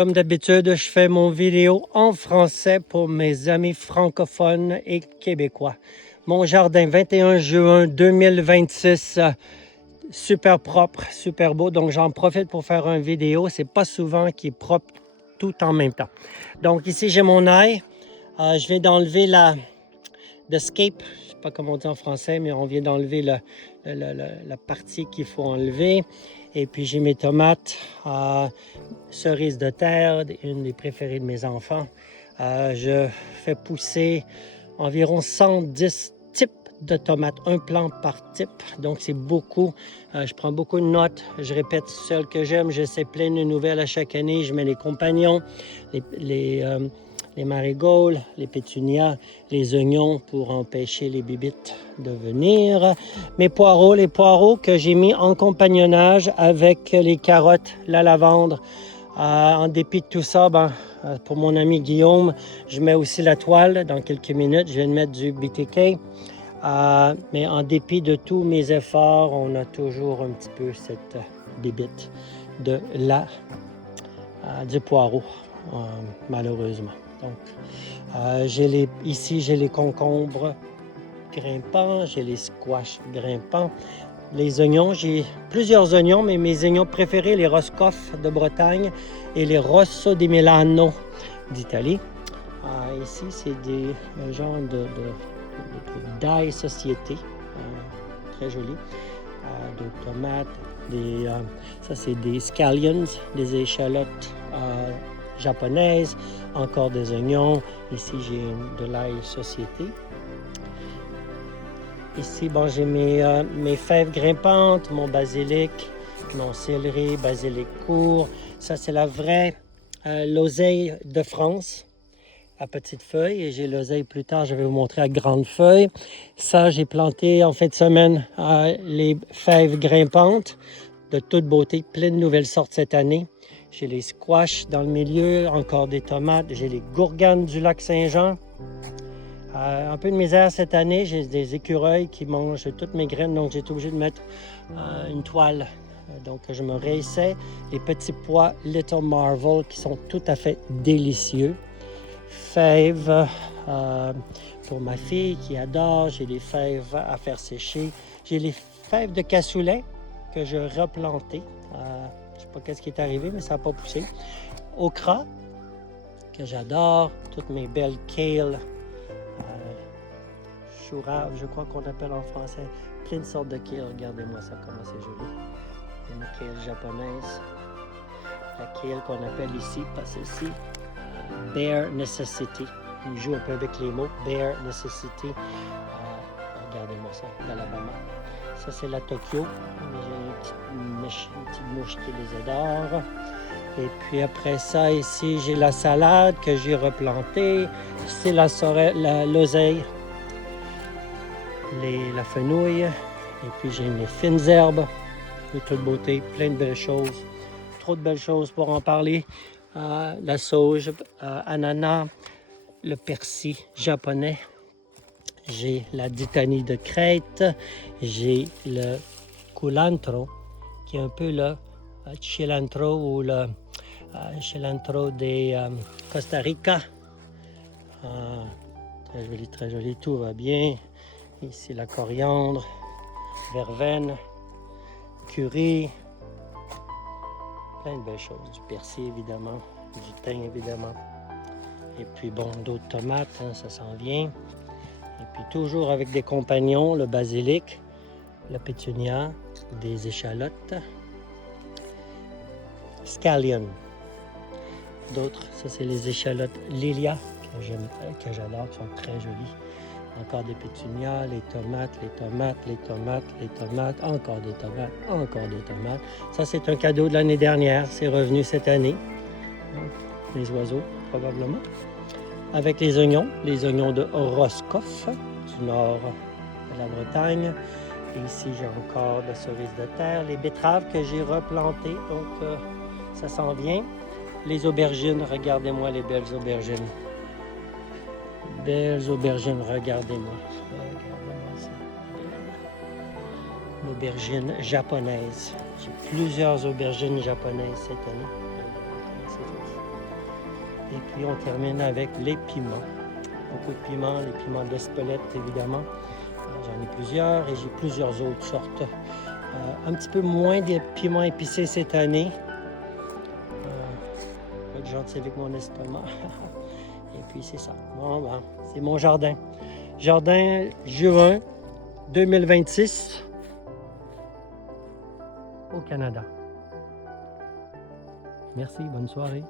Comme d'habitude, je fais mon vidéo en français pour mes amis francophones et québécois. Mon jardin, 21 juin 2026, super propre, super beau. Donc, j'en profite pour faire une vidéo. C'est pas souvent qu'il est propre tout en même temps. Donc, ici, j'ai mon ail. Je viens d'enlever la scape. Je sais pas comment on dit en français, mais on vient d'enlever la partie qu'il faut enlever. Et puis, j'ai mes tomates, cerises de terre, une des préférées de mes enfants. Je fais pousser environ 110 types de tomates, un plant par type. Donc, c'est beaucoup. Je prends beaucoup de notes. Je répète celles que j'aime. J'essaie plein de nouvelles à chaque année. Je mets les compagnons, les marigolds, les pétunias, les oignons pour empêcher les bibites de venir. Mes poireaux, les poireaux que j'ai mis en compagnonnage avec les carottes, la lavande. En dépit de tout ça, pour mon ami Guillaume, je mets aussi la toile dans quelques minutes. Je viens de mettre du BTK. Mais en dépit de tous mes efforts, on a toujours un petit peu cette bibite du poireau, malheureusement. Donc, ici, j'ai les concombres grimpants, j'ai les squash grimpants. Les oignons, j'ai plusieurs oignons, mais mes oignons préférés, les Roscoff de Bretagne et les Rosso di Milano d'Italie. Ici, c'est des genres d'ail société, très joli. De tomates, ça c'est des scallions, des échalotes japonaises, encore des oignons. Ici, j'ai de l'ail société. Ici, j'ai mes fèves grimpantes, mon basilic, mon céleri, basilic court. Ça, c'est la vraie l'oseille de France à petites feuilles. Et j'ai l'oseille plus tard, je vais vous montrer à grandes feuilles. Ça, j'ai planté en fin de semaine les fèves grimpantes de toute beauté, plein de nouvelles sortes cette année. J'ai les squash dans le milieu, encore des tomates. J'ai les gourganes du lac Saint-Jean. Un peu de misère cette année, j'ai des écureuils qui mangent toutes mes graines, donc j'ai été obligé de mettre une toile. Donc je me réessaie. Les petits pois Little Marvel qui sont tout à fait délicieux. Fèves pour ma fille qui adore. J'ai des fèves à faire sécher. J'ai les fèves de cassoulet que je replantais. Je ne sais pas qu'est-ce qui est arrivé, mais ça n'a pas poussé. Okra que j'adore. Toutes mes belles kale. Chourave, je crois qu'on appelle en français, plein de sortes de kale. Regardez-moi ça, comment c'est joli. Une kale japonaise. La kale qu'on appelle ici, pas celle-ci, Bare Necessity. Il joue un peu avec les mots. Bare Necessity. Regardez-moi ça, d'Alabama. Ça, c'est la Tokyo. J'ai une petite mouche qui les adore. Et puis après ça, ici, j'ai la salade que j'ai replantée. C'est l'oseille. La fenouil, et puis j'ai mes fines herbes de toute beauté, plein de belles choses, trop de belles choses pour en parler. La sauge, ananas, le persil japonais, j'ai la ditanie de Crète, j'ai le culantro, qui est un peu le cilantro ou le cilantro de Costa Rica. Très joli, tout va bien. Ici, la coriandre, verveine, curry, plein de belles choses. Du persil, évidemment, du thym, évidemment. Et puis, d'autres tomates, ça s'en vient. Et puis, toujours avec des compagnons, le basilic, le pétunia, des échalotes, scallion. D'autres, ça, c'est les échalotes Lilia, que j'adore, qui sont très jolies. Encore des pétunias, les tomates, encore des tomates. Ça, c'est un cadeau de l'année dernière. C'est revenu cette année. Les oiseaux, probablement. Avec les oignons de Roscoff, du nord de la Bretagne. Et ici, j'ai encore de la cerise de terre. Les betteraves que j'ai replantées, donc ça s'en vient. Les aubergines, regardez-moi les belles aubergines. Belles aubergines, regardez-moi ça. L'aubergine japonaise. J'ai plusieurs aubergines japonaises cette année. Et puis on termine avec les piments. Beaucoup de piments, les piments d'Espelette évidemment. J'en ai plusieurs et j'ai plusieurs autres sortes. Un petit peu moins de piments épicés cette année. Faut être gentil avec mon estomac. Et puis c'est ça. Bon, ben, c'est mon jardin. Jardin juin 2026 au Canada. Merci, bonne soirée.